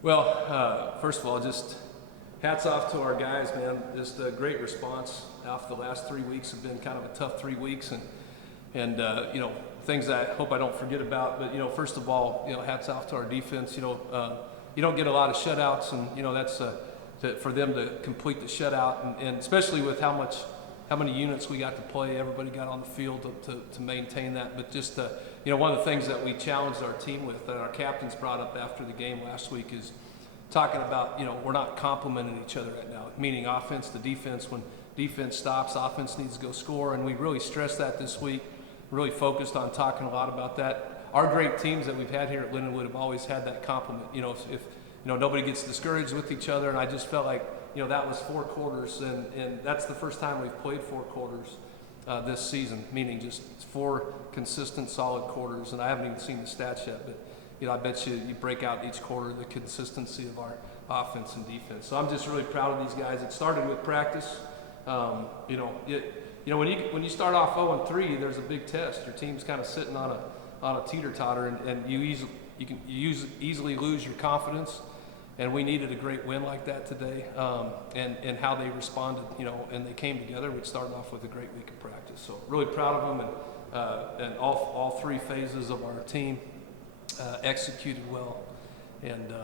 Well, first of all, just hats off to our guys, man. Just a great response. After the last 3 weeks have been kind of a tough 3 weeks, and things I hope I don't forget about. But first of all, hats off to our defense. You don't get a lot of shutouts, and that's for them to complete the shutout, and especially with how many units we got to play. Everybody got on the field to maintain that. But just one of the things that we challenged our team with, that our captains brought up after the game last week, is talking about we're not complimenting each other right now, meaning offense to defense. When defense stops, offense needs to go score, and we really stressed that this week. Really focused on talking a lot about that. Our great teams that we've had here at Lindenwood have always had that compliment. If nobody gets discouraged with each other, and I just felt like that was 4 quarters, and that's the first time we've played 4 quarters this season, meaning just 4 consistent, solid quarters. And I haven't even seen the stats yet, but I bet you break out each quarter the consistency of our offense and defense. So I'm just really proud of these guys. It started with practice. When you start off 0-3, there's a big test. Your team's kind of sitting on a teeter-totter, and you can easily lose your confidence. And we needed a great win like that today, and how they responded, and they came together. We started off with a great week of practice. So really proud of them, and all 3 phases of our team executed well. And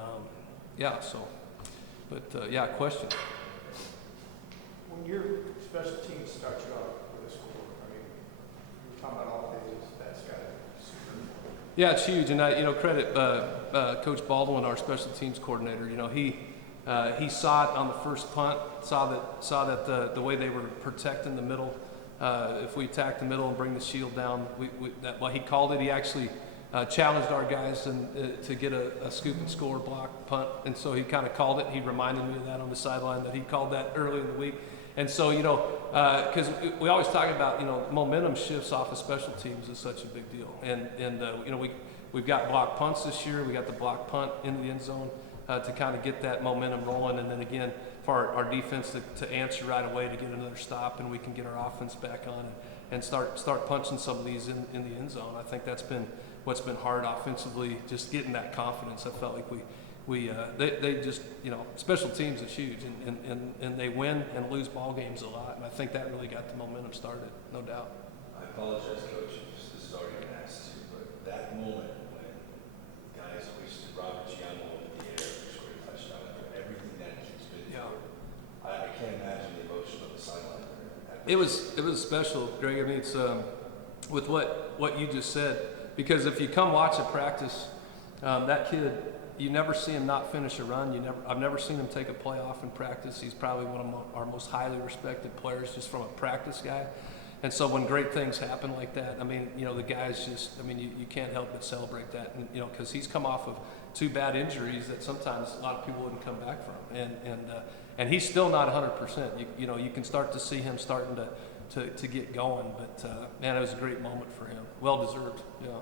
question. When your special teams start you off with a score, you're talking about all phases, that's got to be super important. Yeah, it's huge, and I credit Coach Baldwin, our special teams coordinator. He saw it on the first punt, saw that the way they were protecting the middle. If we attack the middle and bring the shield down, he called it. He actually challenged our guys to get a scoop and score block punt, and so he kind of called it. He reminded me of that on the sideline, that he called that early in the week. And so, because we always talk about, momentum shifts off of special teams is such a big deal. And we've got block punts this year. We got the block punt in the end zone to kind of get that momentum rolling. And then again, for our defense to answer right away to get another stop, and we can get our offense back on and start punching some of these in the end zone. I think that's been what's been hard offensively, just getting that confidence. I felt like they just, special teams is huge, and they win and lose ball games a lot, and I think that really got the momentum started, no doubt. I apologize, Coach, this is already been asked too, but that moment when guys hoisted Robert Gianni over the air and scored a touchdown after everything that he's been through, I can't imagine the emotion of the sideline. It was special, Greg. I mean, it's with what you just said, because if you come watch a practice, that kid, you never see him not finish a run. I've never seen him take a play off in practice. He's probably one of our most highly respected players, just from a practice guy. And so when great things happen like that, the guys just, you can't help but celebrate that. And, because he's come off of 2 bad injuries that sometimes a lot of people wouldn't come back from. And he's still not 100%. You can start to see him starting to get going. But, man, it was a great moment for him. Well deserved, yeah.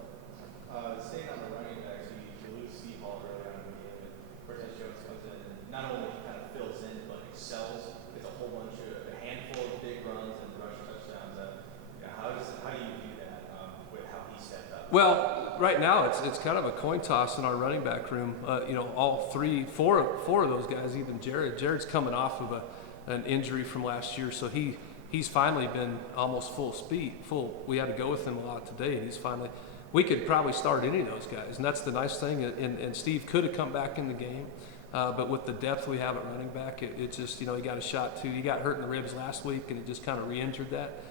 Staying on the running backs, you lose Steve Hall early on in the game, and Cortez Jones comes in and not only kind of fills in, but excels. It's a a handful of big runs and rush touchdowns. How do you view that with how he stepped up? Well, right now it's kind of a coin toss in our running back room. All 4 of those guys, even Jared's coming off of an injury from last year, so he's finally been almost full. We had to go with him a lot today, and he's finally. We could probably start any of those guys, and that's the nice thing. And Steve could have come back in the game, but with the depth we have at running back, it just, he got a shot too. He got hurt in the ribs last week, and it just kind of re-injured that.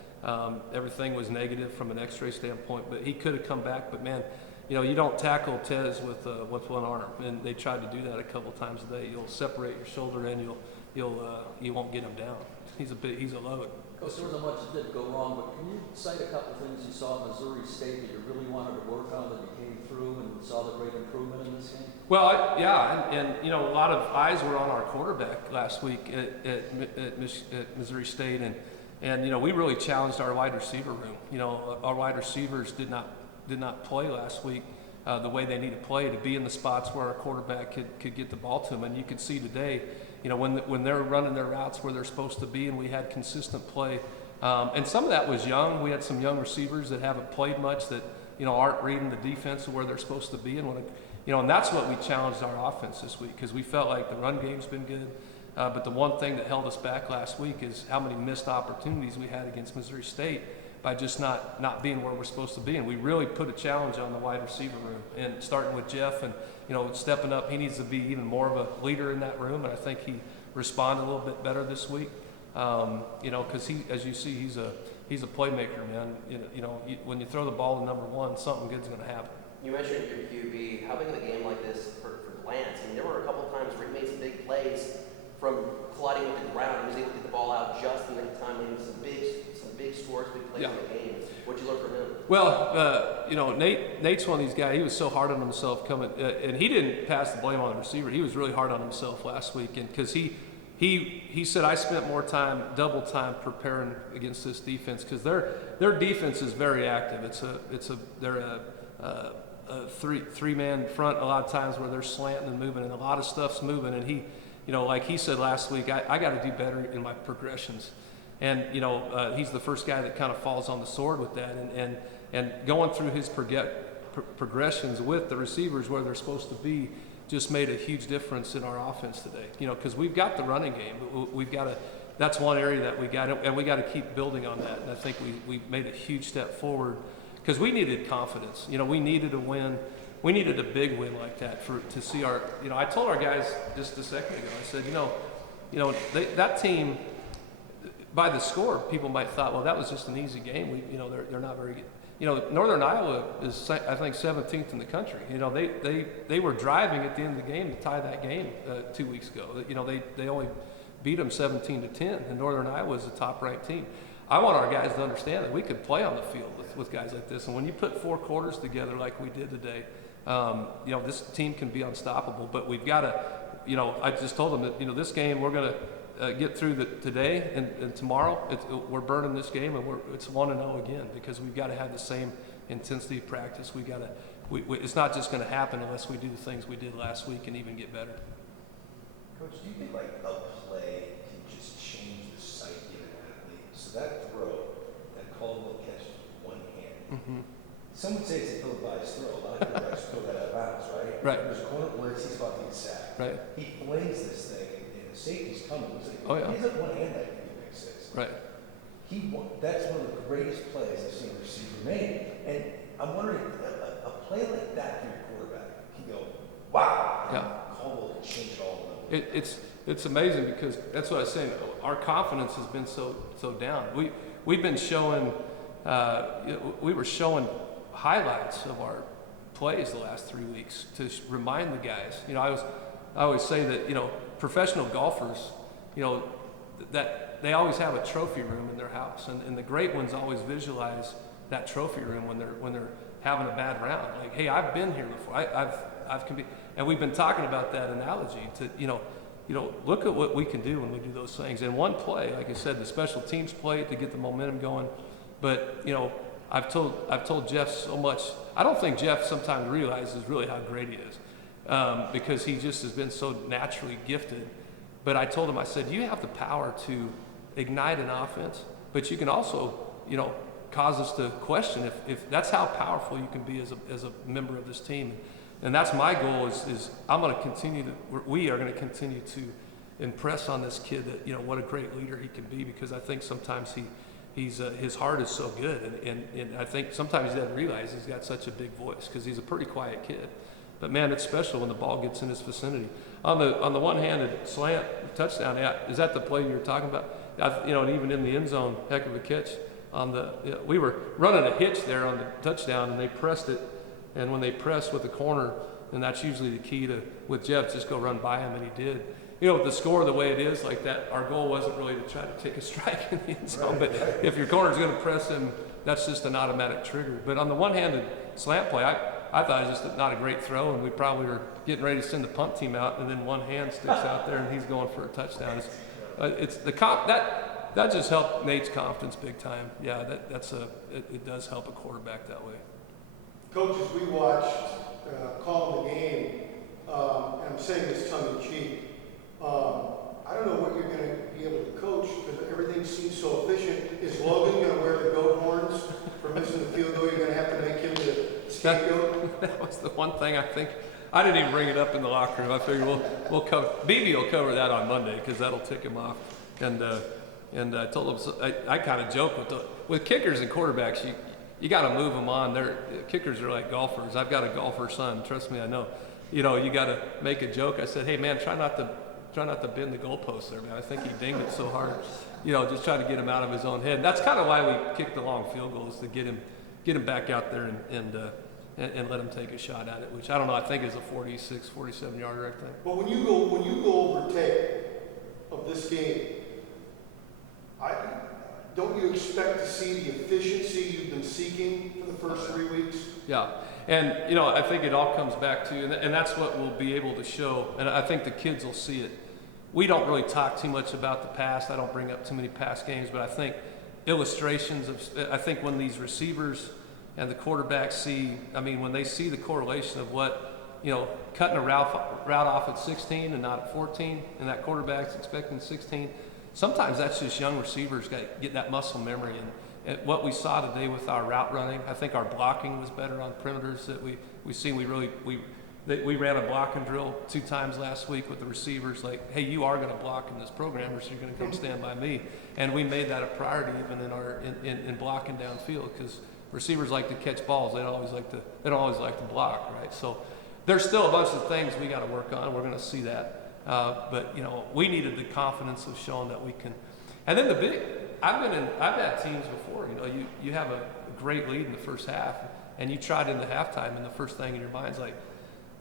Everything was negative from an X-ray standpoint, but he could have come back. But man, you don't tackle Tez with one arm, and they tried to do that a couple times a day. You'll separate your shoulder, and you won't get him down. He's a load. Coach, there wasn't much that did go wrong, but can you cite a couple things you saw at Missouri State that you really wanted to work on, that you came through and saw the great improvement in this game? Well, and a lot of eyes were on our quarterback last week at Missouri State, and we really challenged our wide receiver room. Our wide receivers did not play last week the way they need to play to be in the spots where our quarterback could get the ball to them, and you could see today. When they're running their routes where they're supposed to be, and we had consistent play. And some of that was young. We had some young receivers that haven't played much that, aren't reading the defense of where they're supposed to be. And and that's what we challenged our offense this week, because we felt like the run game's been good. But the one thing that held us back last week is how many missed opportunities we had against Missouri State by just not being where we're supposed to be. And we really put a challenge on the wide receiver room, and starting with Jeff and, stepping up. He needs to be even more of a leader in that room, and I think he responded a little bit better this week. Because he, as you see, he's a playmaker, man. When you throw the ball to number one, something good's going to happen. You mentioned your QB. How big of a game like this for Lance? I mean, there were a couple times where he made some big plays from colliding with the ground. He was able to get the ball out just in the time, leading some big scores, big plays in the game. What'd you learn from him? Well, Nate's one of these guys. He was so hard on himself coming, and he didn't pass the blame on the receiver. He was really hard on himself last week, and because he said, I spent more time, double time, preparing against this defense, because their defense is very active. They're a three-man front a lot of times, where they're slanting and moving, and a lot of stuff's moving. And he, like he said last week, I got to do better in my progressions. And he's the first guy that kind of falls on the sword with that, and going through his progressions with the receivers where they're supposed to be just made a huge difference in our offense today. Because we've got the running game, but we've got to. That's one area that we got, and we got to keep building on that. And I think we made a huge step forward, because we needed confidence. We needed a win. We needed a big win like that to see our. I told our guys just a second ago. I said, that team. By the score, people might thought, well, that was just an easy game. They're not very good. Northern Iowa is, I think, 17th in the country. They were driving at the end of the game to tie that game 2 weeks ago. They only beat them 17-10, and Northern Iowa is a top-ranked team. I want our guys to understand that we could play on the field with guys like this, and when you put 4 quarters together like we did today, this team can be unstoppable. But we've got to, I just told them that this game we're going to. Get through today and tomorrow. We're burning this game, and it's 1-0 again, because we've got to have the same intensity of practice. It's not just going to happen unless we do the things we did last week and even get better. Coach, do you think like a play can just change the psyche of an athlete? So that throw, that Caldwell catch with one hand. Mm-hmm. Some would say it's a ill-advised throw. A lot of quarterbacks throw that out of bounds, right? Right. There's a corner where he's about to get sacked. Right. He flings this thing, and the safety's coming. He's like, Oh, yeah. He's at one hand that can be big six. Right. That's one of the greatest plays I've seen a receiver make. And I'm wondering, a play like that for your quarterback can go, wow. Yeah. Caldwell can change it all. It's amazing, because that's what I was saying. Our confidence has been so down. We've been showing we were showing highlights of our plays the last 3 weeks to remind the guys. I always say that professional golfers, that they always have a trophy room in their house, and the great ones always visualize that trophy room when they're having a bad round. Like, hey, I've been here before. I've competed, and we've been talking about that analogy to look at what we can do when we do those things. And one play, like I said, the special teams play to get the momentum going. But I've told Jeff so much. I don't think Jeff sometimes realizes really how great he is, because he just has been so naturally gifted. But I told him, I said, you have the power to ignite an offense, but you can also, cause us to question if that's how powerful you can be as a member of this team. And that's my goal is we are going to continue to impress on this kid that, what a great leader he can be, because I think sometimes his heart is so good. And I think sometimes he doesn't realize he's got such a big voice, because he's a pretty quiet kid. But man, it's special when the ball gets in his vicinity. On the one-handed slant touchdown, is that the play you were talking about? And even in the end zone, heck of a catch. We were running a hitch there on the touchdown, and they pressed it. And when they press with the corner, then that's usually the key with Jeff, just go run by him, and he did. With the score the way it is like that, our goal wasn't really to try to take a strike in the end zone. But if your corner's going to press him, that's just an automatic trigger. But on the one-handed slant play, I thought it was just not a great throw, and we probably were getting ready to send the punt team out, and then one hand sticks out there, and he's going for a touchdown. That just helped Nate's confidence big time. Yeah, it does help a quarterback that way. Coach, as we watched calling the game, and I'm saying this tongue-in-cheek, I don't know what you're going to be able to coach, because everything seems so efficient. Is Logan going to wear the goat horns for missing the field goal? You're going to have to make him the scapegoat? That was the one thing I think I didn't even bring it up in the locker room. I figured we'll cover. BB will cover that on Monday because that'll tick him off. And I told him, I kind of joke with kickers and quarterbacks, you got to move them on. Kickers are like golfers. I've got a golfer son. Trust me, I know. You got to make a joke. I said, hey man, try not to bend the goalpost there, man. I think he dinged it so hard. Just try to get him out of his own head. And that's kind of why we kick the long field goals, to get him back out there and let him take a shot at it, which I don't know. I think is a 46, 47 yarder. I think. But when you go over tape of this game, don't you expect to see the efficiency you've been seeking for the first 3 weeks? Yeah, and I think it all comes back to, and that's what we'll be able to show, and I think the kids will see it. We don't really talk too much about the past. I don't bring up too many past games, but I think illustrations I think when these receivers and the quarterbacks see, when they see the correlation of what, cutting a route off at 16 and not at 14, and that quarterback's expecting 16, sometimes that's just young receivers get that muscle memory. And what we saw today with our route running, I think our blocking was better on perimeters that we seen. We ran a blocking drill 2 times last week with the receivers, like, hey, you are going to block in this program, or so you're going to come stand by me. And we made that a priority even in blocking downfield, because receivers like to catch balls. They don't always like to block, right? So there's still a bunch of things we got to work on. We're going to see that. But we needed the confidence of showing that we can. And then I've had teams before. You have a great lead in the first half, and you tried into halftime, and the first thing in your mind's like,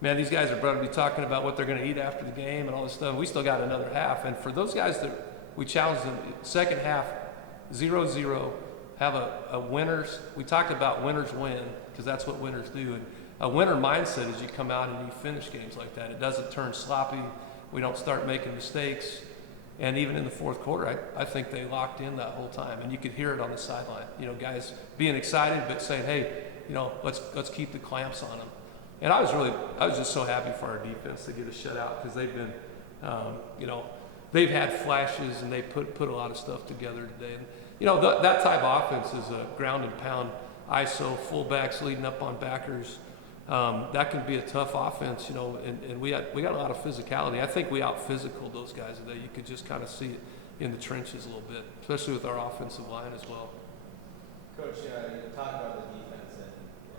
man, these guys are about to be talking about what they're going to eat after the game and all this stuff. We still got another half, and for those guys that we challenged them, second half, 0-0, have a winners. We talked about winners win, because that's what winners do. And a winner mindset is you come out and you finish games like that. It doesn't turn sloppy. We don't start making mistakes. And even in the fourth quarter, I think they locked in that whole time. And you could hear it on the sideline. Guys being excited, but saying, hey, let's keep the clamps on them. And I was just so happy for our defense to get a shutout, because they've been, they've had flashes, and they put a lot of stuff together today. And, that type of offense is a ground and pound ISO, fullbacks leading up on backers. That can be a tough offense, and we got a lot of physicality. I think we out-physicaled those guys today. You could just kind of see it in the trenches a little bit, especially with our offensive line as well. Coach, you talked about the defense and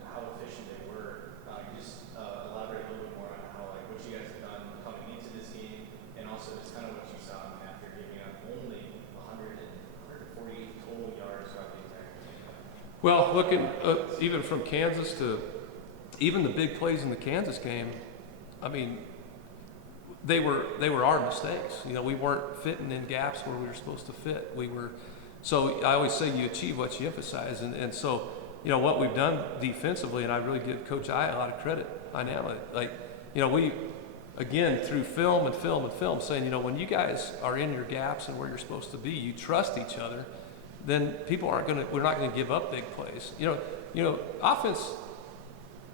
how efficient they were. Can you just elaborate a little bit more on how, what you guys have done coming into this game, and also just kind of what you saw after giving up only 148 total yards throughout the entire game? Well, looking even from Kansas to even the big plays in the Kansas game, they were our mistakes. We weren't fitting in gaps where we were supposed to fit. So I always say you achieve what you emphasize. And so, what we've done defensively, and I really give Coach I a lot of credit. I know it. We, again, through film and film and film, saying, when you guys are in your gaps and where you're supposed to be, you trust each other, then we're not going to give up big plays. Offense,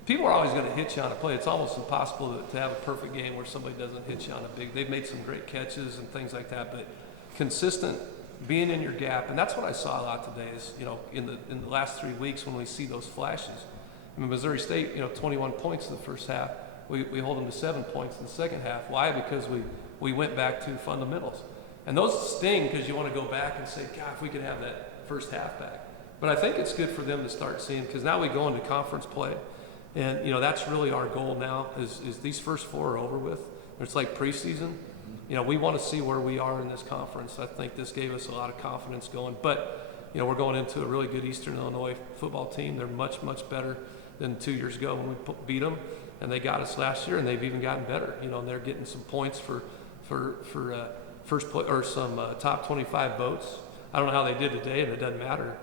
people are always going to hit you on a play. It's almost impossible to have a perfect game where somebody doesn't hit you on a big. They've made some great catches and things like that, but consistent being in your gap, and that's what I saw a lot today. Is in the last 3 weeks when we see those flashes. Missouri State, 21 points in the first half. We hold them to 7 points in the second half. Why? Because we went back to fundamentals, and those sting because you want to go back and say, God, if we could have that first half back. But I think it's good for them to start seeing, because now we go into conference play. And, that's really our goal now is these first 4 are over with. It's like preseason. We want to see where we are in this conference. I think this gave us a lot of confidence going. But, we're going into a really good Eastern Illinois football team. They're much, much better than 2 years ago when we beat them. And they got us last year, and they've even gotten better. And they're getting some points for first play, or some top 25 votes. I don't know how they did today, and it doesn't matter.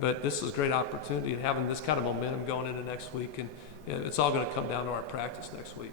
But this is a great opportunity, and having this kind of momentum going into next week, and it's all going to come down to our practice next week.